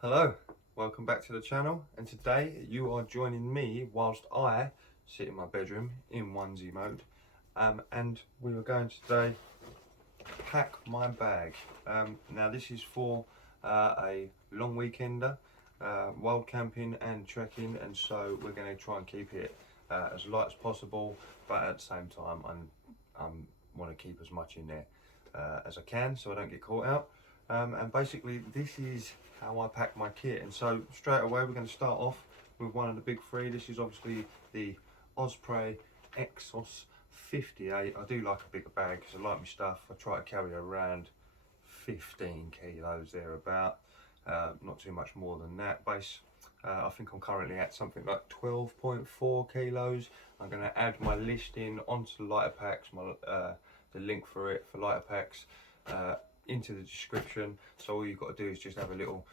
Hello, welcome back to the channel, and today you are joining me whilst I sit in my bedroom in onesie mode, and we are going to today pack my bag. Now this is for a long weekender, wild camping and trekking, and so we're going to try and keep it as light as possible, but at the same time I want to keep as much in there as I can so I don't get caught out. And basically this is how I pack my kit, and so straight away we're going to start off with one of the big three. This is obviously the Osprey Exos 58. I do like a bigger bag because I like my stuff. I try to carry around 15 kilos thereabout, not too much more than that. I think I'm currently at something like 12.4 kilos. I'm going to add my listing onto the lighter packs, the link for it for lighter packs, into the description. So all you've got to do is just have a little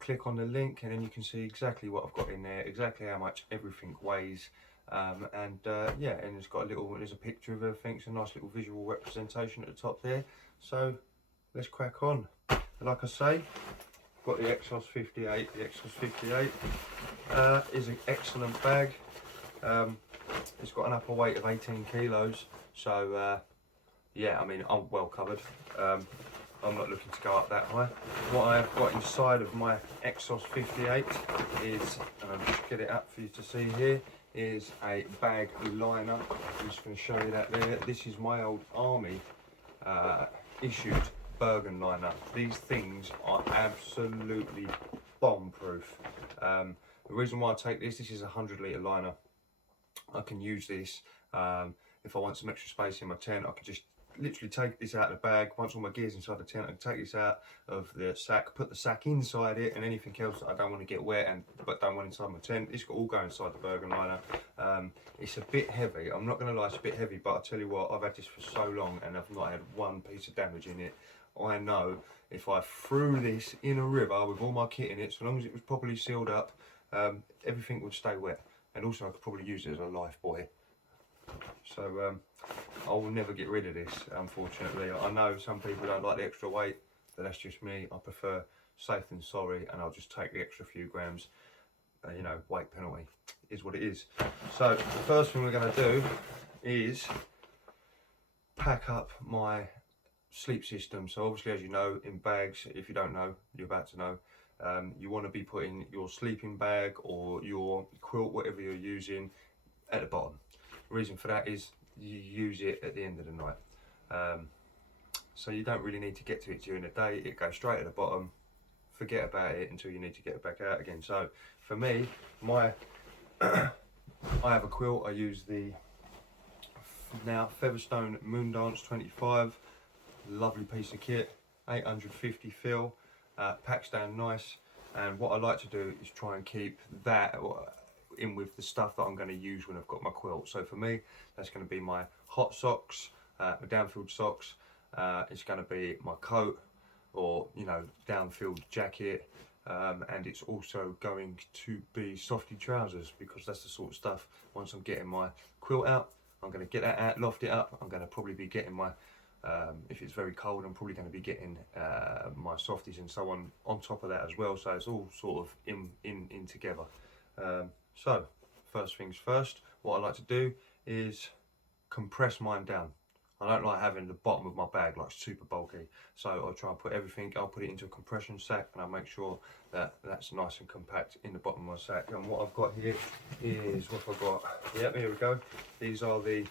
click on the link, and then you can see exactly what I've got in there, exactly how much everything weighs, yeah, and there's a picture of everything. It's a nice little visual representation at the top there. So let's crack on. And like I say, I've got the Exos 58. The Exos 58 is an excellent bag. It's got an upper weight of 18 kilos, so yeah, I mean, I'm well covered. I'm not looking to go up that high. What I've got inside of my Exos 58 is, and I'll just get it up for you to see here, is a bag liner. I'm just going to show you that there. This is my old army issued Bergen liner. These things are absolutely bomb-proof. The reason why I take this is a 100-litre liner. I can use this if I want some extra space in my tent. I can just literally take this out of the bag. Once all my gear's inside the tent, I can take this out of the sack, put the sack inside it, and anything else that I don't want to get wet but don't want inside my tent, it's got all go inside the Bergen liner. It's a bit heavy, I'm not going to lie, it's a bit heavy, but I tell you what, I've had this for so long and I've not had one piece of damage in it. I know if I threw this in a river with all my kit in it, so long as it was properly sealed up, everything would stay wet, and also I could probably use it as a life buoy. So I will never get rid of this, unfortunately. I know some people don't like the extra weight, but that's just me. I prefer safe than sorry, and I'll just take the extra few grams. You know, weight penalty is what it is. So the first thing we're going to do is pack up my sleep system. So obviously, as you know, in bags, if you don't know, you're about to know, you want to be putting your sleeping bag or your quilt, whatever you're using, at the bottom. The reason for that is you use it at the end of the night, so you don't really need to get to it during the day. It goes straight at the bottom. Forget about it until you need to get it back out again. So for me, I have a quilt. I use the now Featherstone Moondance 25, lovely piece of kit, 850 fill, packs down nice, and what I like to do is try and keep that in with the stuff that I'm going to use when I've got my quilt. So for me, that's going to be my hot socks, my downfield socks. It's going to be my coat, or downfield jacket, and it's also going to be softy trousers, because that's the sort of stuff, once I'm getting my quilt out, I'm going to get that out, loft it up. I'm going to probably be getting my if it's very cold, I'm probably going to be getting my softies and so on top of that as well. So it's all sort of in together. So first things first, what I like to do is compress mine down. I don't like having the bottom of my bag like super bulky, so I'll try and put everything, I'll put it into a compression sack, and I'll make sure that that's nice and compact in the bottom of my sack. And what I've got here is, what have I got? Yep, here we go. These are the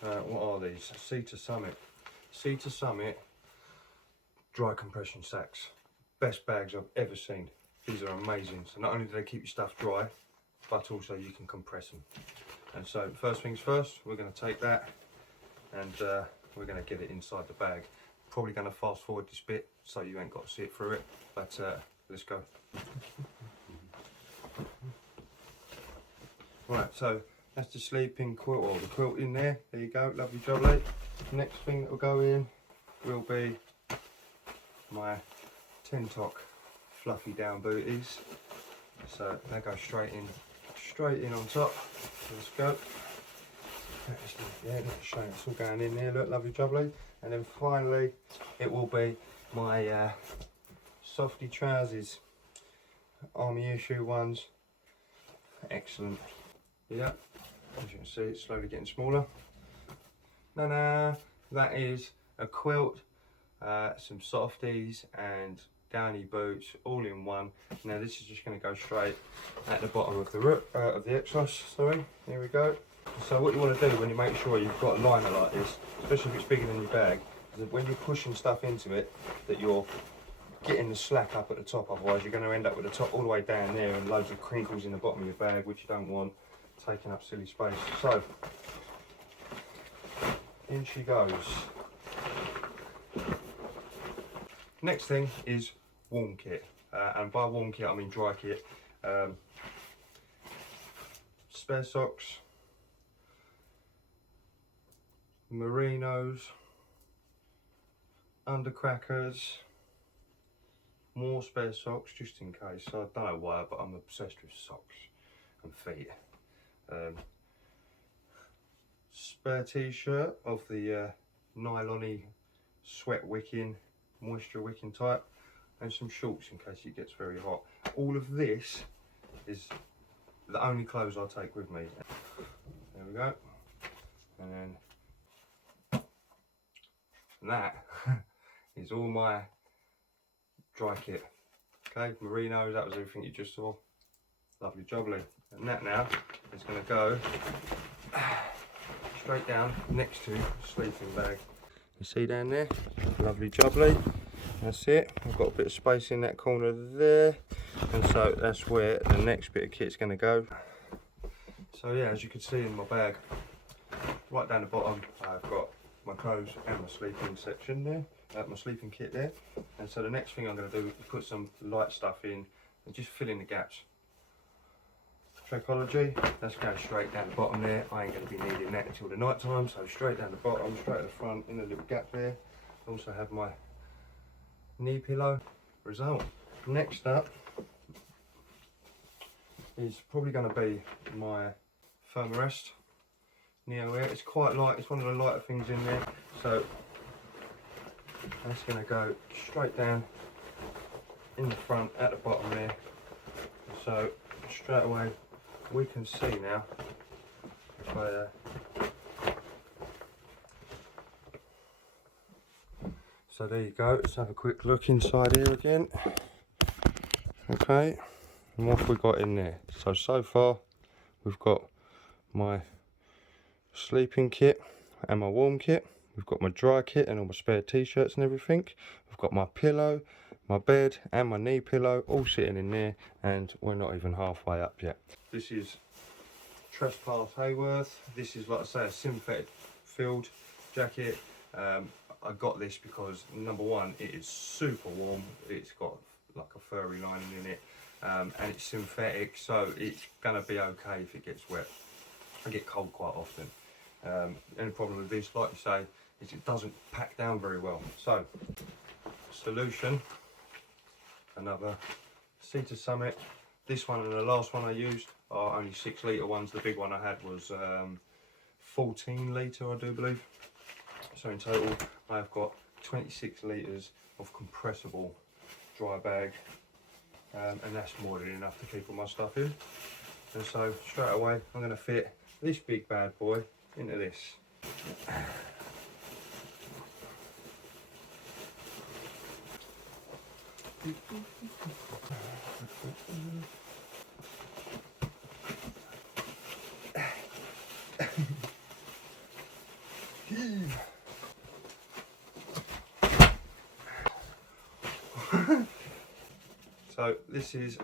what are these? Sea to Summit dry compression sacks. Best bags I've ever seen. These are amazing. So not only do they keep your stuff dry, but also you can compress them. And so first things first, we're going to take that and we're going to get it inside the bag. Probably going to fast forward this bit so you ain't got to see it through it, but let's go. Right, so that's the sleeping quilt, or the quilt in there. There you go, lovely jubbly. Next thing that will go in will be my Tentock fluffy down booties. So they go straight in on top. Let's go. Yeah, let's show you, it's all going in there. Look, lovely jubbly. And then finally, it will be my softy trousers, army issue ones. Excellent. Yeah, as you can see, it's slowly getting smaller. That is a quilt, some softies and downy boots all in one. Now this is just going to go straight at the bottom of the exos. Sorry, here we go. So what you want to do when you make sure you've got a liner like this, especially if it's bigger than your bag, is that when you're pushing stuff into it, that you're getting the slack up at the top, otherwise you're going to end up with the top all the way down there and loads of crinkles in the bottom of your bag, which you don't want, taking up silly space. So in she goes. Next thing is warm kit, and by warm kit I mean dry kit. Spare socks, merinos, undercrackers, more spare socks just in case. I don't know why, but I'm obsessed with socks and feet. Spare t-shirt of the nylon-y sweat wicking, moisture wicking type, and some shorts in case it gets very hot. All of this is the only clothes I take with me. There we go. And then that is all my dry kit. Okay, merinos, that was everything you just saw. Lovely jubbly. And that now is going to go straight down next to the sleeping bag. You see down there? Lovely jubbly. That's it. I've got a bit of space in that corner there. And so that's where the next bit of kit's going to go. So yeah, as you can see in my bag, right down the bottom, I've got my clothes and my sleeping section there, my sleeping kit there. And so the next thing I'm going to do is put some light stuff in and just fill in the gaps. Trachology, that's going straight down the bottom there. I ain't going to be needing that until the night time, so straight down the bottom, straight at the front, in a little gap there. I also have my knee pillow. Result. Next up is probably going to be my Thermarest Neo Air. It's quite light, it's one of the lighter things in there, so that's going to go straight down in the front at the bottom there. So straight away we can see now if I, so there you go. Let's have a quick look inside here again. Okay, and what have we got in there? So far we've got my sleeping kit and my warm kit. We've got my dry kit and all my spare t-shirts and everything. We've got my pillow, my bed and my knee pillow all sitting in there, and we're not even halfway up yet. This is Trespass Hayworth. This is, like I say, a synthetic filled jacket. I got this because number one, it is super warm. It's got like a furry lining in it, and it's synthetic, so it's gonna be okay if it gets wet. I get cold quite often. The only problem with this, like you say, is it doesn't pack down very well. So, solution, another Cedar Summit. This one and the last one I used are only 6 litre ones. The big one I had was 14 litre, I do believe. So in total, I've got 26 litres of compressible dry bag, and that's more than enough to keep all my stuff in. And so straight away, I'm going to fit this big bad boy into this. So this is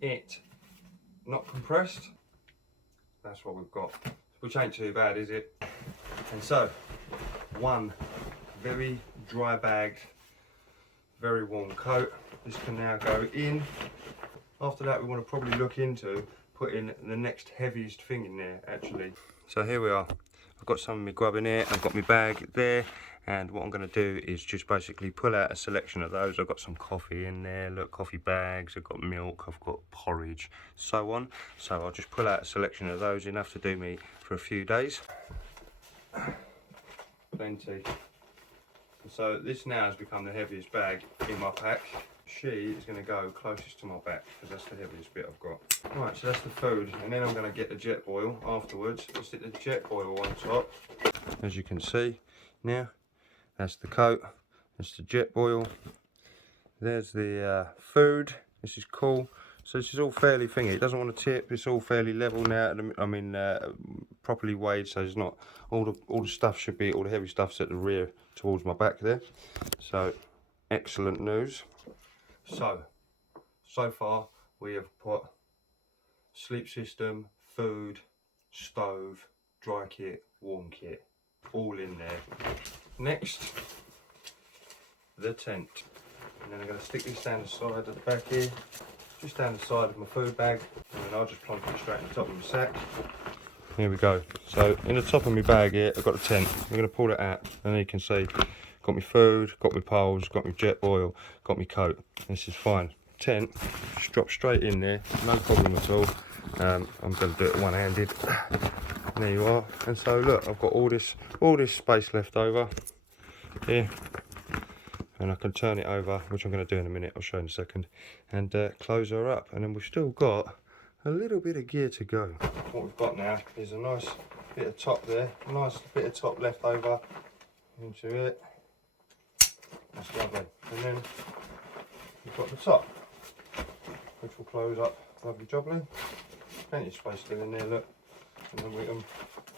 it, not compressed. That's what we've got, which ain't too bad, is it? And so, one very dry bagged, very warm coat. This can now go in. After that, we want to probably look into putting the next heaviest thing in there, actually. So here we are. I've got some of my grub in here. I've got my bag there. And what I'm going to do is just basically pull out a selection of those. I've got some coffee in there, look, coffee bags, I've got milk, I've got porridge, so on. So I'll just pull out a selection of those, enough to do me for a few days. Plenty. So this now has become the heaviest bag in my pack. she is going to go closest to my back because that's the heaviest bit I've got. Right, so that's the food, and then I'm going to get the jet boil afterwards. I'll stick the jet boil on top. As you can see now, that's the coat, that's the jet boil. There's the food. This is cool. So this is all fairly thingy. It doesn't want to tip. It's all fairly level now. I mean, properly weighed, so it's not all the stuff should be, all the heavy stuff's at the rear towards my back there. So excellent news. So far we have put sleep system, food, stove, dry kit, warm kit, all in there. Next, the tent. And then I'm going to stick this down the side at the back here, just down the side of my food bag, and then I'll just plonk it straight in the top of my sack. Here we go. So in the top of my bag here, I've got the tent. I'm going to pull it out, and you can see, got my food, got my poles, got my jet boil, got my coat. This is fine. Tent, just drop straight in there, no problem at all. I'm going to do it one-handed. There you are. And so look, I've got all this space left over here. And I can turn it over, which I'm going to do in a minute, I'll show you in a second, and close her up, and then we've still got a little bit of gear to go. What we've got now is a nice bit of top there, a nice bit of top left over into it. That's lovely. And then we've got the top, which will close up lovely jubbly. Plenty of space still in there, look. And then we can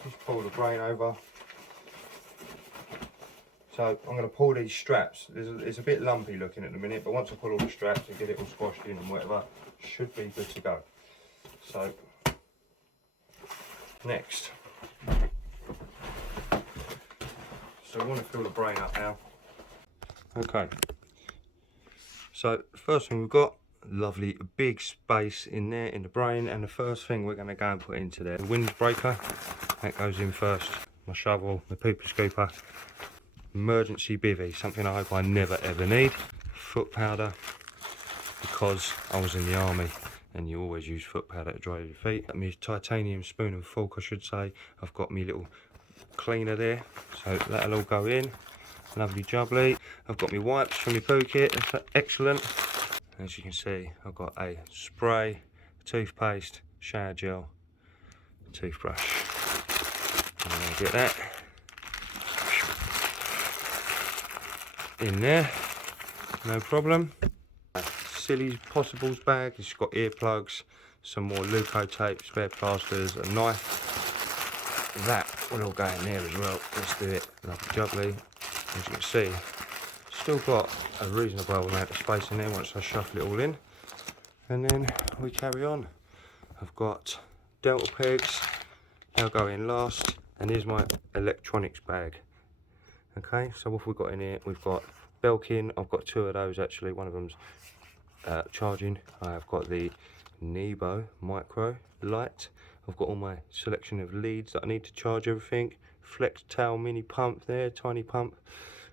just pull the brain over. So I'm going to pull these straps. It's a bit lumpy looking at the minute, but once I pull all the straps and get it all squashed in and whatever, should be good to go. So next, so we want to fill the brain up now. Okay. So the first thing we've got, lovely big space in there in the brain, and the first thing we're going to go and put into there, the windbreaker. That goes in first. My shovel, my pooper scooper. Emergency bivvy, something I hope I never ever need. Foot powder, because I was in the army and you always use foot powder to dry your feet. My titanium spoon and fork, I should say. I've got my little cleaner there, so that'll all go in. Lovely jubbly. I've got my wipes from my poo kit, that's excellent. As you can see, I've got a spray, toothpaste, shower gel, toothbrush. And I'm going to get that in there, no problem. Silly Possibles bag, it's got earplugs, some more Luco tape, spare plasters, a knife. That will all go in there as well. Let's do it. Lovely jubbly. As you can see, still got a reasonable amount of space in there once I shuffle it all in. And then we carry on. I've got delta pegs, they'll go in last, and here's my electronics bag. Okay, so what have we got in here? We've got Belkin. I've got two of those actually. One of them's charging. I've got the Nebo micro light. I've got all my selection of leads that I need to charge everything. Flex tail mini pump there, tiny pump.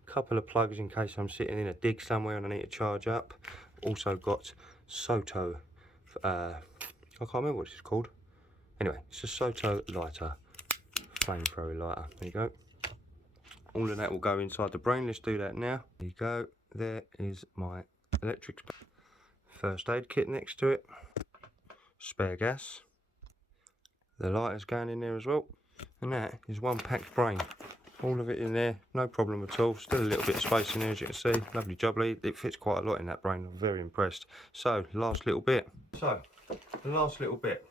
Couple of plugs in case I'm sitting in a dig somewhere and I need to charge up. Also got Soto. I can't remember what it's called. Anyway, it's a Soto lighter, flamethrower lighter. There you go. All of that will go inside the brain. Let's do that now. There you go. There is my electric first aid kit next to it. Spare gas. The lighter's going in there as well. And that is one packed brain. All of it in there, no problem at all. Still a little bit of space in there, as you can see. Lovely jubbly. It fits quite a lot in that brain. I'm very impressed. So, last little bit. So, the last little bit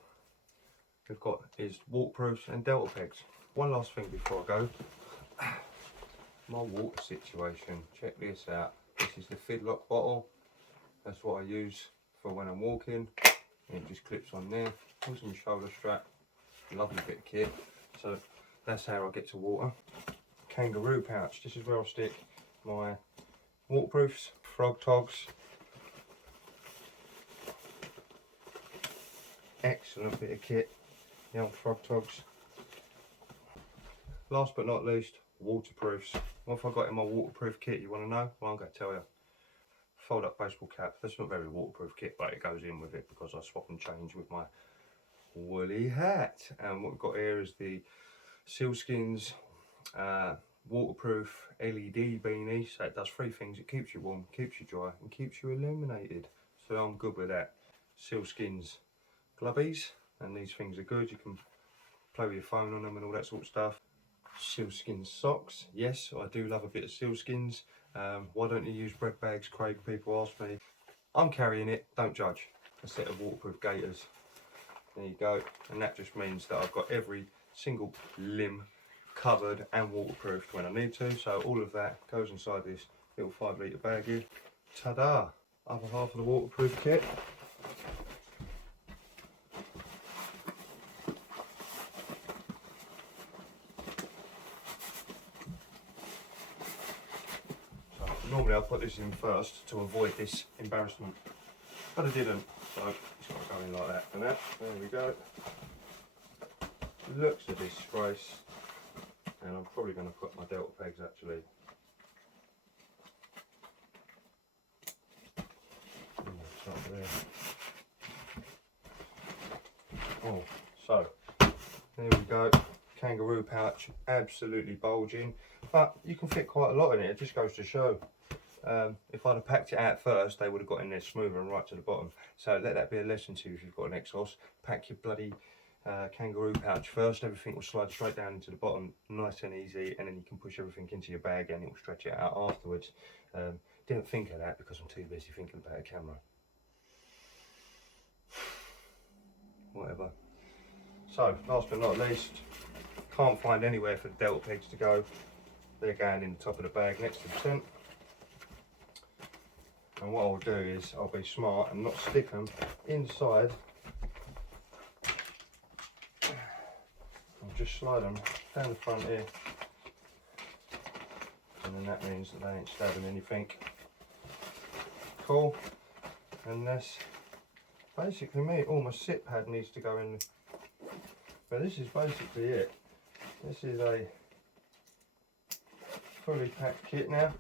we've got is waterproofs and delta pegs. One last thing before I go. My water situation, check this out. This is the Fidlock bottle. That's what I use for when I'm walking. And it just clips on there. Here's my shoulder strap. Lovely bit of kit. So that's how I get to water. Kangaroo pouch. This is where I'll stick my waterproofs, frog togs. Excellent bit of kit. The old frog togs. Last but not least, waterproofs. What have I got in my waterproof kit, you want to know? Well, I'm going to tell you. Fold up baseball cap. That's not very waterproof kit, but it goes in with it because I swap and change with my woolly hat. And what we've got here is the sealskins waterproof LED beanie, so it does three things. It keeps you warm, keeps you dry, and keeps you illuminated. So I'm good with that. Sealskins glubbies, and these things are good. You can play with your phone on them and all that sort of stuff. Sealskin socks, yes, I do love a bit of sealskins. Why don't you use bread bags, Craig? People ask me. I'm carrying it, don't judge. A set of waterproof gaiters. There you go, and that just means that I've got every single limb covered and waterproofed when I need to. So all of that goes inside this little 5 litre bag here. Ta-da! Other half of the waterproof kit. So normally I put this in first to avoid this embarrassment, but I didn't. So it's got to go in like that and that. There we go. Looks a disgrace, and I'm probably going to put my delta pegs actually. Up there. Oh, so there we go. Kangaroo pouch, absolutely bulging, but you can fit quite a lot in it. It just goes to show. If I'd have packed it out first, they would have got in there smoother and right to the bottom. So let that be a lesson to you if you've got an exos. Pack your bloody kangaroo pouch first. Everything will slide straight down into the bottom, nice and easy, and then you can push everything into your bag and it will stretch it out afterwards. Didn't think of that because I'm too busy thinking about a camera. Whatever. So last but not least, can't find anywhere for the delta pegs to go. They're going in the top of the bag next to the tent. And what I'll do is I'll be smart and not stick them inside. I'll just slide them down the front here, and then that means that they ain't stabbing anything. Cool. And that's basically me. Oh, my sit pad needs to go in, but this is basically it. This is a fully packed kit now.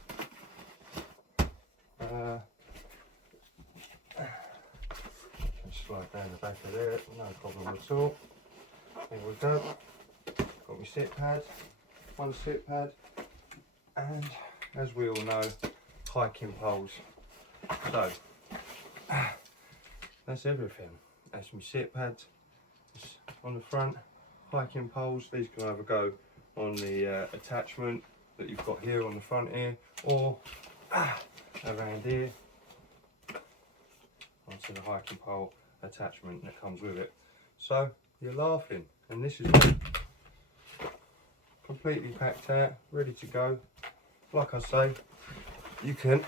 Slide down the back of there, no problem at all. There we go. Got my sit pad, one sit pad, and as we all know, hiking poles. So that's everything. That's my sit pads on the front, hiking poles. These can either go on the attachment that you've got here on the front here, or around here onto the hiking pole attachment that comes with it. So you're laughing, and this is completely packed out, ready to go. Like I say, you can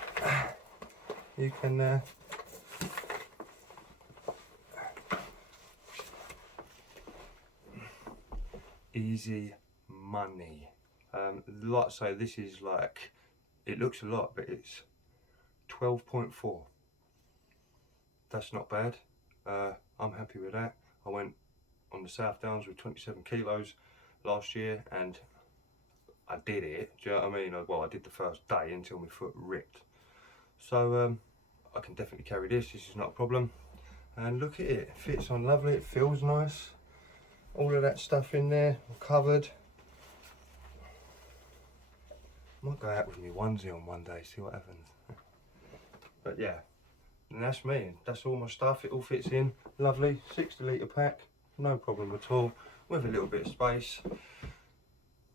easy money. Like I say, this is like, it looks a lot, but it's 12.4. That's not bad. I'm happy with that. I went on the South Downs with 27 kilos last year, and I did it. Do you know what I mean? Well, I did the first day until my foot ripped. So I can definitely carry this. This is not a problem. And look at it. It fits on lovely. It feels nice. All of that stuff in there, covered. Might go out with my onesie on one day, see what happens. But yeah. And that's me, that's all my stuff. It all fits in lovely. 60 litre pack, no problem at all, with a little bit of space.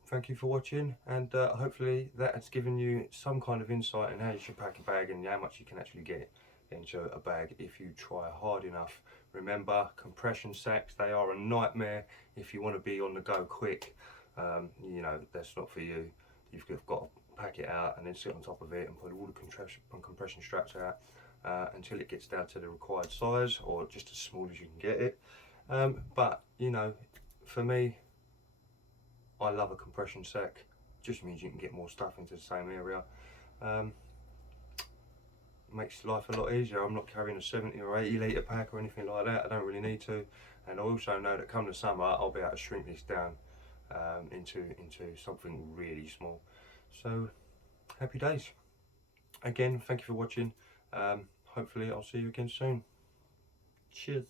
Thank you for watching, and hopefully that has given you some kind of insight on how you should pack a bag and how much you can actually get into a bag if you try hard enough. Remember, compression sacks, they are a nightmare if you want to be on the go quick. You know, that's not for you. You've got to pack it out and then sit on top of it and put all the compression straps out until it gets down to the required size, or just as small as you can get it. But you know, for me, I love a compression sack. Just means you can get more stuff into the same area. Makes life a lot easier. I'm not carrying a 70 or 80 litre pack or anything like that. I don't really need to. And I also know that come the summer, I'll be able to shrink this down into something really small. So happy days. Again, thank you for watching. Hopefully I'll see you again soon. Cheers.